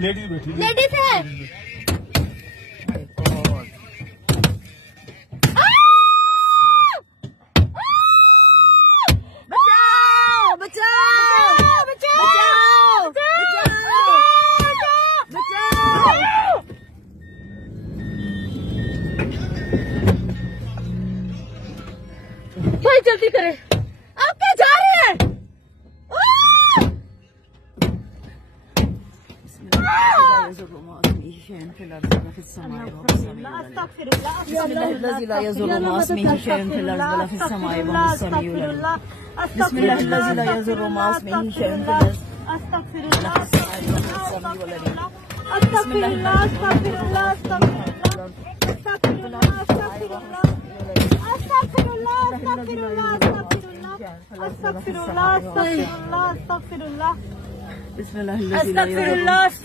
Ladies बैठी, ladies है। बचाओ बचाओ बचाओ बचाओ। भाई जल्दी करें, आप क्या जा रहे हैं?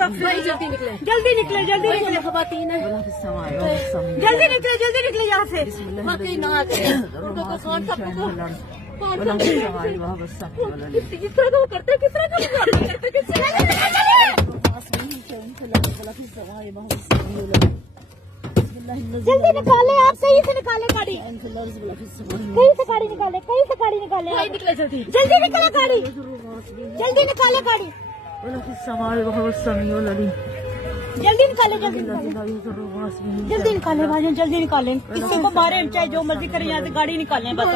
जल्दी निकले, जल्दी निकले, जल्दी निकले खवातीन है, जल्दी निकले, जल्दी निकले यहाँ से। किस तरह का वो करते हैं, किस तरह का जल्दी निकाले, आप सही से निकाले गाड़ी, कहीं से गाड़ी निकाले, कहीं से गाड़ी निकाले, निकले जल्दी, जल्दी निकाले गाड़ी, जल्दी निकाले गाड़ी, जल्दी निकाले, जल्दी निकाले भाई, जल्दी निकाले। किसी को मारे चाहे जो मर्जी करे, यहाँ से गाड़ी निकालें बस।